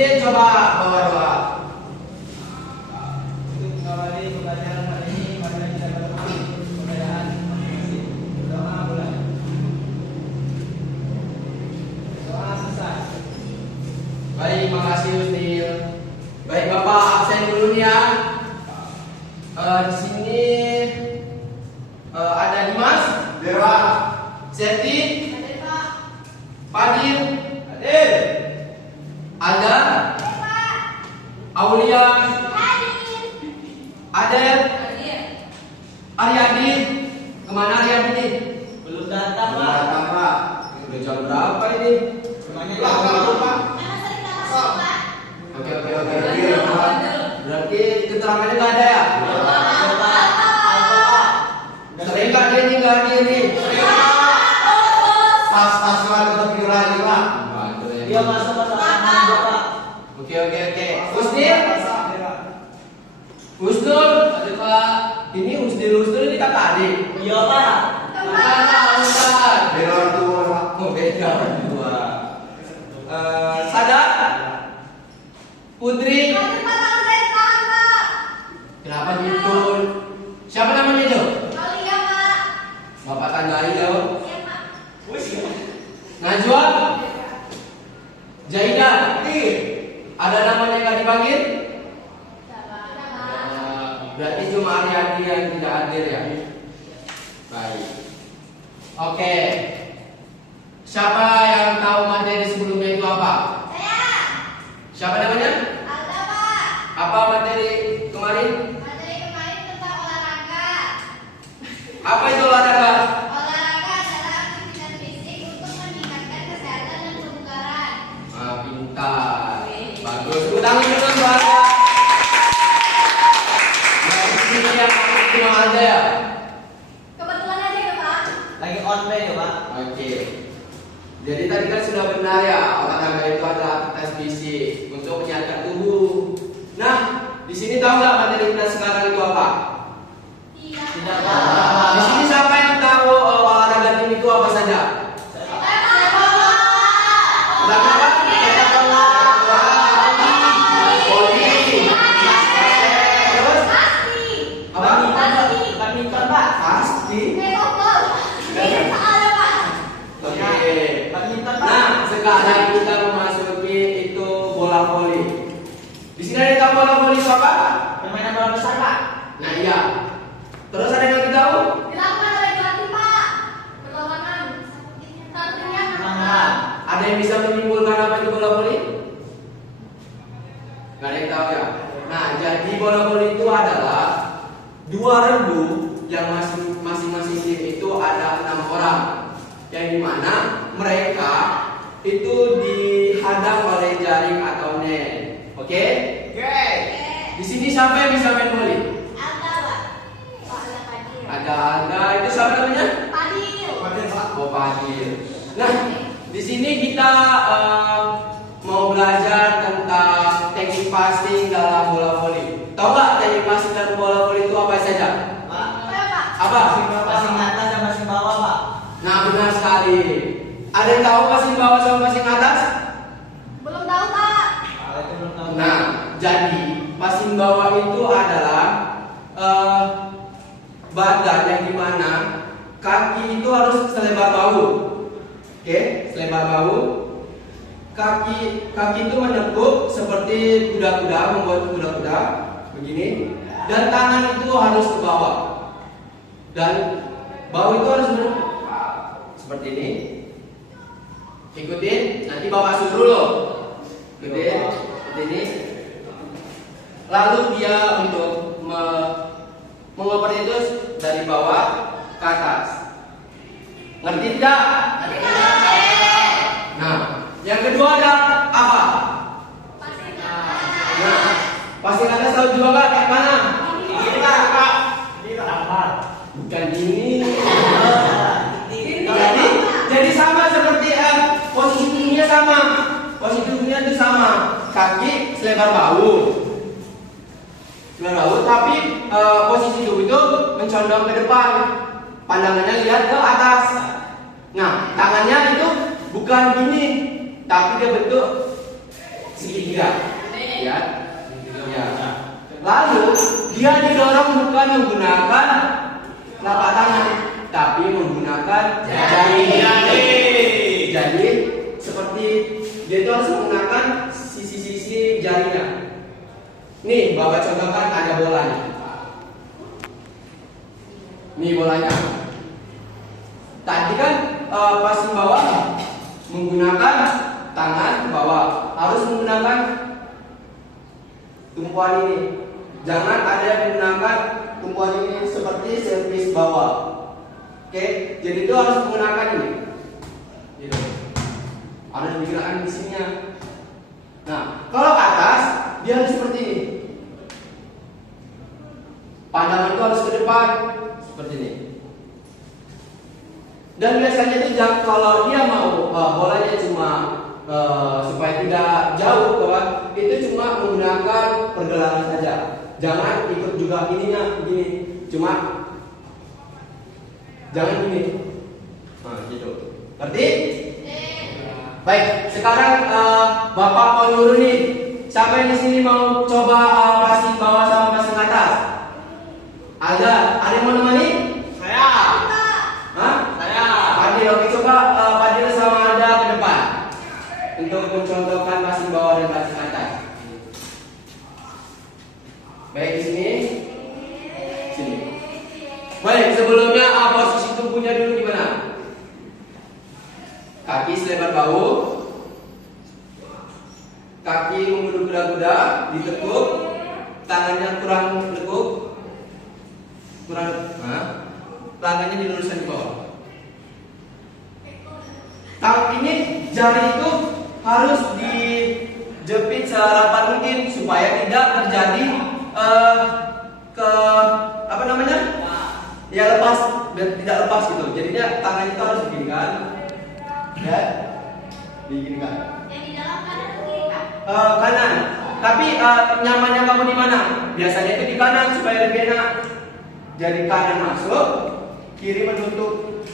Ustin coba bawa doa. Untuk mengawali pembelajaran hari ini, mari kita berdoa kemuliaan masing-masing. Doa mulai. Doa selesai. Baik, makasih Ustin. Baik Bapak, absen dulu nih ya. Di sini ada Dimas, Dewa, Seti, Ada Pak. Fadil, Hadir. Alda, Pak. Aulia, Hadir. Adel, Hadir. Aryadi. Kemana Aryadi nih? Belum datang, Pak. Pak. Udah jam berapa ini? Semuanya Belakang, Pak. Nama sering nama masuk, Pak. Oke. Iya, Pak. Berarti keterangannya nggak ada ya? Sering nggak dia nih nggak hadir nih? Pas lah ketemu lagi, Pak. Dia masuk pasangan aja, Pak. Oke. Ustin, Ustul, ada Pak. Ini Ustul ini kakak adik. Iya, Pak. Ustaz. Beda orang tua, Pak. Oh beda orang tua. Sadar, Putri. Hadir, Pak. Tangan saya tahan, Pak. Kenapa gitu? Siapa namanya itu? Aulia, Pak. Bapak tandai yo. Iya, Pak. Najwa, Jaida. Ada namanya nggak dipanggil? Ada, Pak. Berarti cuma Aryadi yang tidak hadir ya. Baik. Oke. Siapa yang tahu materi sebelumnya itu apa? Saya. Siapa namanya? Ada, Pak. Apa materi kemarin? Materi kemarin tentang olahraga. Apa itu olahraga? Olahraga adalah aktivitas fisik untuk meningkatkan kesehatan dan kebugaran. Pintar. Bagus. Tepuk tangan dulu buat. Nah, ini yang cuma aja ya. Kebetulan aja ya, Pak. Lagi on play ya, Pak. Oke. Jadi tadi kan sudah benar ya, olahraga itu adalah aktivitas fisik untuk menyehatkan tubuh. Nah, di sini tahu nggak materi kita sekarang itu apa? Tidak. Tidak, Pak. Pak. Di sini siapa yang tahu olahraga tim itu apa saja? Olahraga apa? Voli. Terus apa? Badminton, Pak. Pasti. Oke. Badminton, Pak. Nah, sekarang kita memasuki itu bola voli. Di sini ada yang tahu bola voli itu apa? Permainan bola besar, Pak. Nah iya. Terus ada yang lagi tahu? Ada yang bisa menyimpulkan apa itu bola voli? Nggak ada yang tahu ya. Nah, jadi bola voli itu adalah dua regu yang masing-masing tim itu ada 6 orang, yang dimana mereka itu dihadang oleh jaring atau net. Oke? Oke. Di sini siapa yang bisa main voli? Ada itu siapa namanya? Oh, Fadil. Nah, di sini kita mau belajar tentang teknik passing dalam bola voli. Tahu nggak teknik passing dalam bola voli itu apa saja? Pak. Apa? Passing atas dan passing bawah, Pak. Nah, benar sekali. Ada yang tahu passing bawah sama passing atas? Belum tahu, Pak. Kalau itu belum tahu. Nah, jadi passing bawah itu adalah badan yang dimana kaki itu harus selebar bahu. Oke, selebar bahu. Kaki itu menekuk seperti kuda-kuda, membuat kuda-kuda begini. Dan tangan itu harus ke bawah. Dan bahu itu harus menekuk seperti ini. Ikutin, nanti bapak suruh loh. Ikutin, seperti ini. Lalu dia untuk mengoper itu dari bawah ke atas. Ngerti tidak? Nah, yang kedua ada apa? Nah, passing atas tahu juga nggak kayak mana? Ini, Pak. Ini apa? Bukan ini. Jadi sama seperti posisi tubuhnya sama. Posisi tubuhnya itu sama. Kaki selebar bahu. Tapi posisi tubuh itu mencondong ke depan. Pandangannya lihat ke atas. Nah, tangannya itu bukan gini, tapi dia bentuk segitiga. Ya. Ya. Lalu dia didorong bukan menggunakan telapak tangan, tapi menggunakan jari. Jadi seperti dia itu harus menggunakan sisi-sisi jarinya. Nih, Bapak contohkan ada bolanya. Nih bolanya. Tadi kan passing bawah menggunakan tangan ke bawah, harus menggunakan tumpuan ini. Jangan ada yang menggunakan tumpuan ini seperti servis bawah. Oke, jadi itu harus menggunakan ini. Gitu. Harus digerakkan di sininya. Nah, kalau ke atas dia harus seperti ini. Pandangan itu harus ke depan seperti ini. Dan biasanya itu kalau dia mau bolanya cuma supaya tidak jauh kawan, itu cuma menggunakan pergelangan saja. Jangan ikut juga ininya begini. Cuma jangan gini. Nah, gitu. Ngerti? Baik, sekarang Bapak mau nyuruh nih. Siapa yang di sini mau coba passing bawah sama passing atas? Ada yang mau nemani? Saya. Hah? Saya. Fadil, oke coba Fadil sama Ada ke depan untuk mencontohkan passing bawah dan passing atas. Baik di sini. Sini. Baik, sebelumnya posisi tubuhnya dulu gimana? Kaki selebar bahu, kaki mengunduh kuda-kuda, ditekuk, tangannya kurang lekuk, tangannya diluruskan ke bawah. Tangan ini jari itu harus dijepit serapat mungkin supaya tidak terjadi ya lepas dan tidak lepas gitu. Jadinya tangan itu harus beginikan. Ya, beginikan. Yang di dalam kanan atau kiri, Pak? Kanan. Tapi nyamannya kamu di mana? Biasanya itu di kanan supaya lebih enak. Jadi kanan masuk, kiri menutup.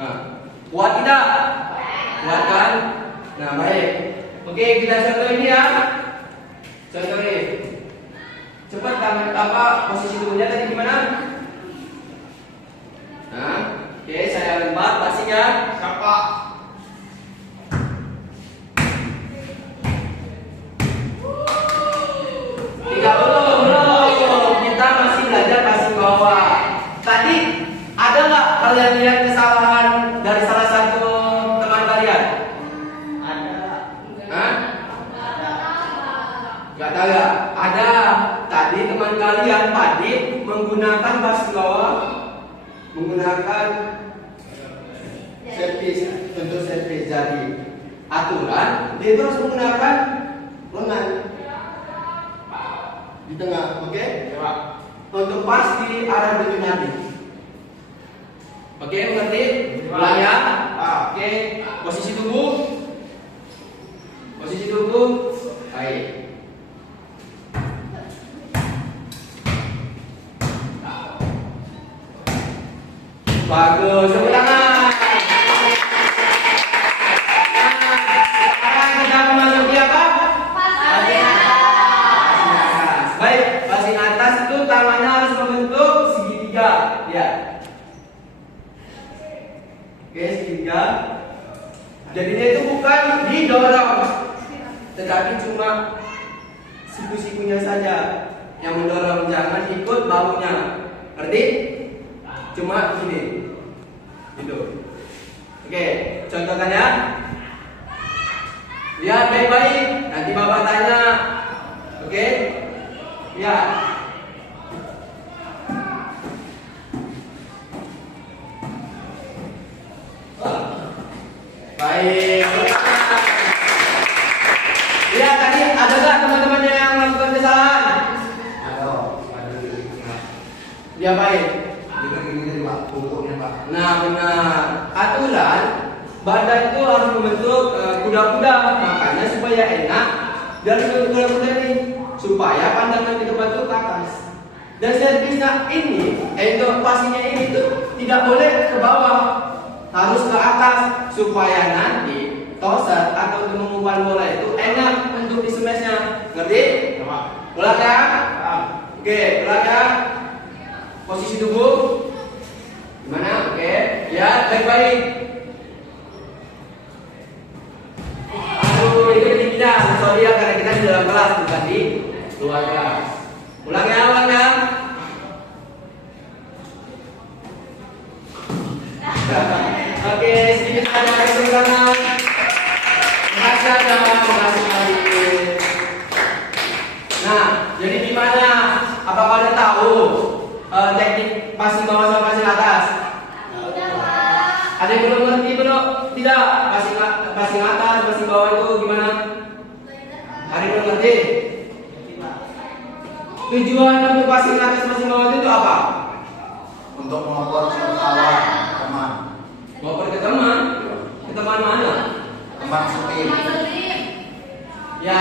Nah, kuat tidak? Kuat kan? Nah, baik. Oke, kita contoh ini ya. Contoh ini. Cepat tangan posisi tubuhnya tadi gimana? Nah, oke, saya lempar pastinya. Siapa? Tidak belum. Kita masih belajar passing bawah. Tadi ada nggak kalian lihat kesalahan dari salah satu teman kalian? Ada. Hah? Nggak tahu ya? Ada. Tadi teman kalian Fadil menggunakan passing bawah, menggunakan servis untuk servis. Jadi aturan dia terus menggunakan lengan di tengah, oke? Untuk pas di arah depan nanti. Oke, mengerti? Ulang ya. Oke, posisi tubuh. Posisi tubuh. Baik. Bagus, tepuk tangan. Sekarang kita memasuki apa? Passing atas. Baik, passing atas itu tangannya harus membentuk segitiga, ya. Oke, segitiga. Jadinya itu bukan didorong, tetapi cuma siku-sikunya saja yang mendorong, jangan ikut bahunya. Ngerti? Cuma gini. Gitu. Oke, contohkan ya. Lihat baik-baik, nanti Bapak tanya. Oke? Ya. Baik. Lihat tadi ada nggak teman-temannya yang melakukan kesalahan? Dia baik. Nah, benar. Aturan badan itu harus membentuk kuda-kuda, makanya supaya enak dari kuda-kuda ini, supaya pandangan di depan itu ke atas. Dan servisnya ini, untuk passingnya ini tuh tidak boleh ke bawah, harus ke atas supaya nanti toser atau untuk mengumpan bola itu enak untuk di smashnya, ngerti? Coba. Ulang ya? Ah. Oke, ulang ya. Posisi tubuh gimana? Oke, ya baik-baik. Aduh, itu ketinggian. Sorry ya, karena kita di dalam kelas bukan di luar kelas. Ulang ya, ulang ya. Oke, sedikit saja tepuk tangan. Makasih Anda, makasih Adit. Nah, jadi gimana? Apakah Anda tahu teknik passing bawah sama passing atas? Udah, Pak. Ada yang belum ngerti belum? Tidak. Passing atas, passing bawah itu gimana? Ada yang belum ngerti? Tujuan untuk passing atas, passing bawah itu apa? Untuk mengoper kawan teman. Ngoper ke teman? Ke teman mana? Teman setim. Ya,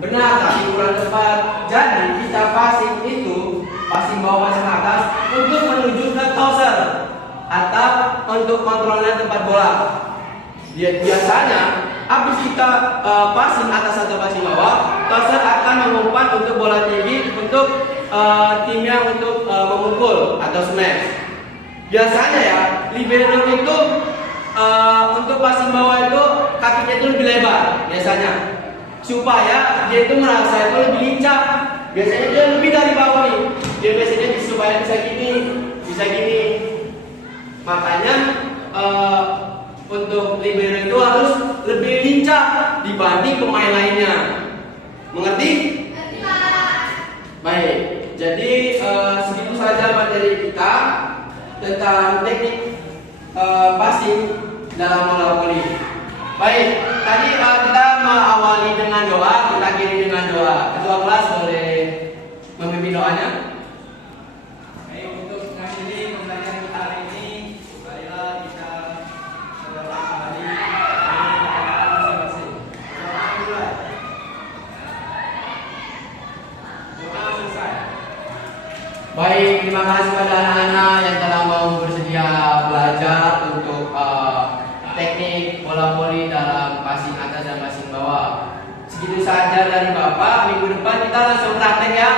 benar, tapi kurang tepat. Jadi kita passing itu, passing bawah, passing atas untuk menuju ke toser atau untuk kontrolnya tempat bola. Biasanya habis kita passing atas atau passing bawah, toser akan mengumpan untuk bola tinggi untuk timnya untuk memukul atau smash. Biasanya ya, libero itu untuk passing bawah itu kakinya itu lebih lebar biasanya, supaya dia itu merasa itu lebih lincah. Biasanya dia lebih dari bawah nih, dia biasanya supaya bisa gini. Makanya untuk libero itu harus lebih lincah dibanding pemain lainnya. Mengerti? Ngerti, Pak. Baik, jadi segitu saja materi kita tentang teknik passing dalam bola voli. Baik, tadi kita mengawali dengan doa, kita akhiri dengan doa. Ketua kelas boleh memimpin doanya. Baik, untuk mengakhiri pembelajaran kita hari ini, marilah kita berdoa kembali masing-masing. Doa mulai. Doa selesai. Baik, terima kasih pada anak-anak yang telah mau bersedia belajar untuk teknik bola voli dalam passing atas dan passing bawah. Segitu saja dari Bapak. Minggu depan kita langsung praktek ya.